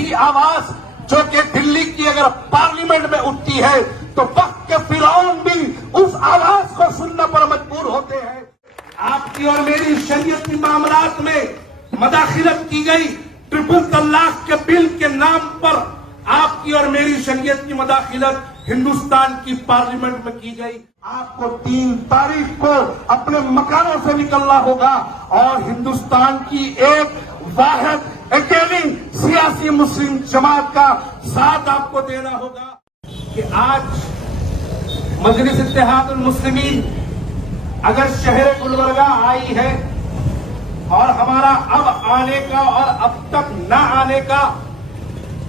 ऐसी आवाज जो कि दिल्ली की अगर पार्लियामेंट में उठती है तो वक्त के फिरौन भी उस आवाज को सुनने पर मजबूर होते हैं। आपकी और मेरी शरीयती मामलात में मदाखिलत की गई, ट्रिपल तलाक के बिल के नाम पर आपकी और मेरी शरीयत की मदाखिलत हिंदुस्तान की पार्लियामेंट में की गई। आपको 3 तारीख को अपने मकानों से निकलना होगा और हिंदुस्तान की एक वाहिद अकेली सियासी मुस्लिम जमात का साथ आपको देना होगा कि आज मजलिस इत्तेहादुल मुस्लिमीन अगर शहर गुलबर्गा आई है और हमारा अब आने का और अब तक न आने का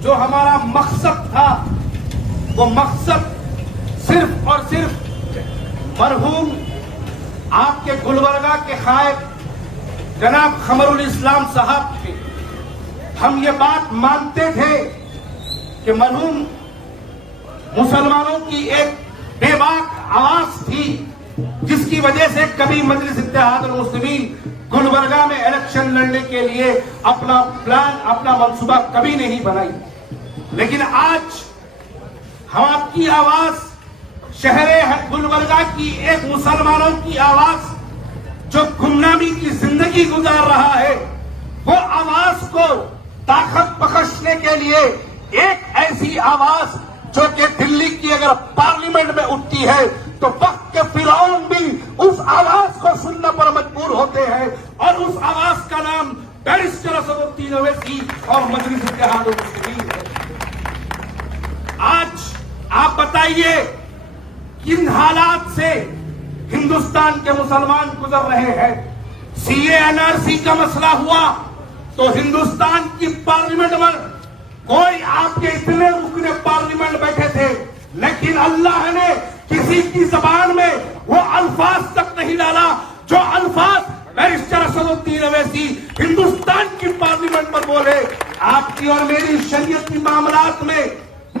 जो हमारा मकसद था वो मकसद सिर्फ और सिर्फ मरहूम आपके गुलबर्गा के खायब जनाब खमरुल इस्लाम साहब थे। हम ये बात मानते थे कि मरहूम मुसलमानों की एक बेबाक आवाज थी जिसकी वजह से कभी मजलिस इत्तेहादुल मुस्लिमीन गुलबर्गा में इलेक्शन लड़ने के लिए अपना प्लान, अपना मंसूबा कभी नहीं बनाई। लेकिन आज हम आपकी आवाज शहर गुलबर्गा की एक मुसलमानों की आवाज जो गुमनामी की जिंदगी गुजार रहा है वो आवाज को ताकत बख्शने के लिए एक ऐसी आवाज जो कि दिल्ली की अगर पार्लियामेंट में उठती है तो वक्त के फिरौन भी उस आवाज को सुनने पर मजबूर होते हैं और उस आवाज का नाम बैरिस्टर असदुद्दीन ओवैसी और मजलिस इत्तेहादुल मुस्लिमीन है। आज आप बताइए किन हालात से हिंदुस्तान के मुसलमान गुजर रहे हैं। सीए एनआरसी का मसला हुआ तो हिंदुस्तान की पार्लियामेंट में कोई आपके इतने रुकने पार्लियामेंट बैठे थे, लेकिन अल्लाह ने किसी की जबान में वो अल्फाज तक नहीं डाला जो अल्फाज बैरिस्टर असदुद्दीन ओवैसी हिंदुस्तान की पार्लियामेंट पर बोले। आपकी और मेरी शरीयती मामलात में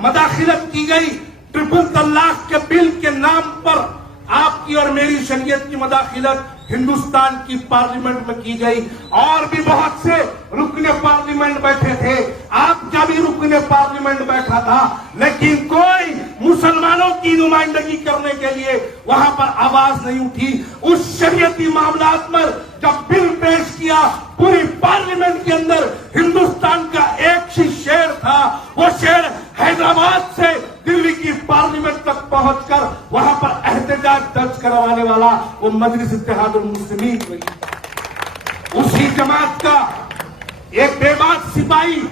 मदाखिलत की गई, ट्रिपल तलाक के बिल के नाम पर आपकी और मेरी शरीयत की मदाखिलत हिंदुस्तान की पार्लियामेंट में की गई। और भी बहुत से रुकने पार्लियामेंट बैठे थे, आपका भी रुकने पार्लियामेंट बैठा था, लेकिन कोई मुसलमानों की नुमाइंदगी करने के लिए वहां पर आवाज नहीं उठी। उस शरीयती मामलात में जब बिल पेश किया पूरी पार्लियामेंट के अंदर हिंदुस्तान का एक ही शेर था, वो शेर हैदराबाद से दिल्ली की पार्लियामेंट तक पहुंचकर वहां पर एहतजाज दर्ज करवाने वाला वो मजलिस इत्तेहादुल मुस्लिमीन हुई। उसी जमात का एक बेबाक सिपाही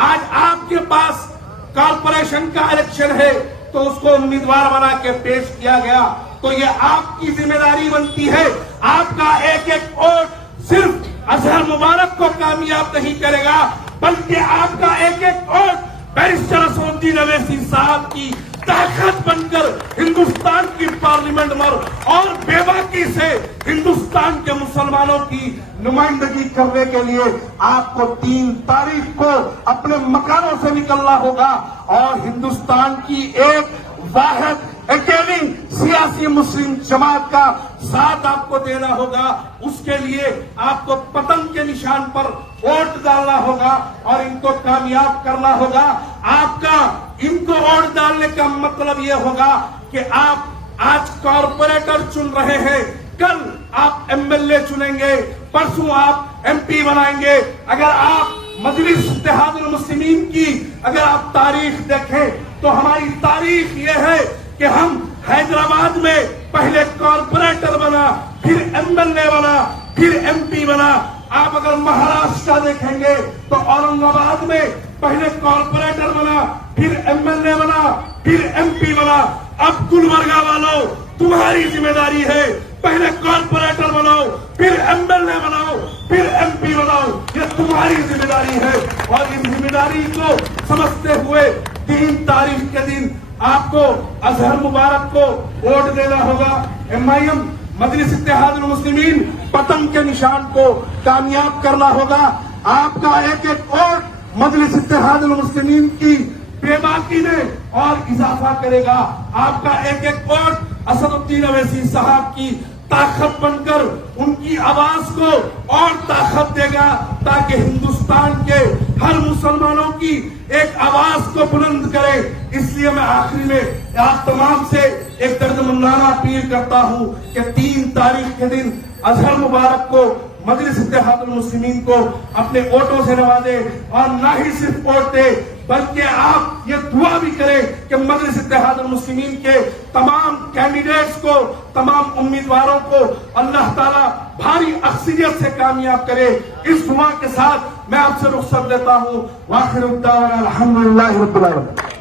आज आपके पास कॉर्पोरेशन का इलेक्शन है तो उसको उम्मीदवार बना के पेश किया गया, तो ये आपकी जिम्मेदारी बनती है। आपका एक एक वोट सिर्फ अजहर मुबारक को कामयाब नहीं करेगा, बल्कि आपका एक एक वोट बैरिस्टर असदुद्दीन ओवैसी साहब की ताकत बनकर हिंदुस्तान की पार्लियामेंट में और बेबाकी से हिंदुस्तान के मुसलमानों की नुमाइंदगी करने के लिए आपको 3 तारीख को अपने मकानों से निकलना होगा और हिंदुस्तान की एक वाहिद अकेली सियासी मुस्लिम जमात का साथ आपको देना होगा। उसके लिए आपको पतंग के निशान पर वोट डालना होगा और इनको कामयाब करना होगा। आपका इनको वोट डालने का मतलब ये होगा कि आप आज कॉर्पोरेटर चुन रहे हैं, कल आप एमएलए चुनेंगे, परसों आप एमपी बनाएंगे। अगर आप मजलिस इत्तेहादुल मुस्लिमीन की अगर आप तारीख देखें तो हमारी तारीख ये है कि हम हैदराबाद में पहले कॉर्पोरेटर बना, फिर एमएलए बना, फिर एमपी बना। आप अगर महाराष्ट्र देखेंगे तो औरंगाबाद में पहले कॉर्पोरेटर बना, फिर एमएलए बना, फिर एमपी बना। अब गुलबर्गा वालों तुम्हारी जिम्मेदारी है, पहले कॉर्पोरेटर बनाओ, फिर एमएलए बनाओ, फिर एमपी बनाओ। ये तुम्हारी जिम्मेदारी है और इस जिम्मेदारी को समझते हुए 3 तारीख के दिन आपको अजहर मुबारक को वोट देना होगा। एमआईएम मजलिस इत्तेहादुल मुस्लिमीन पतंग के निशान को कामयाब करना होगा। आपका एक एक वोट मजलिस इत्तेहादुल मुस्लिमीन की बेबाकी में और इजाफा करेगा। आपका एक एक वोट असदुद्दीन ओवैसी साहब की ताकत बनकर उनकी आवाज को और ताकत देगा ताकि हिंदुस्तान के हर मुसलमानों की में आप तमाम से एक दर्द-मंदाना अपील करता हूं कि 3 तारीख के दिन अजहर मुबारक को मजलिस इत्तेहादुल मुस्लिमीन को अपने वोटों से नवाजे, और न ही सिर्फ वोट दे बल्कि आप ये दुआ भी करें कि मजलिस इत्तेहादुल मुस्लिमीन के तमाम कैंडिडेट्स को, तमाम उम्मीदवारों को अल्लाह ताला भारी अक्सरियत से कामयाब करे। इस दुआ के साथ मैं आपसे रुखसत लेता हूँ। वाखिर दावाना अल्हम्दुलिल्लाहि रब्बिल आलमीन।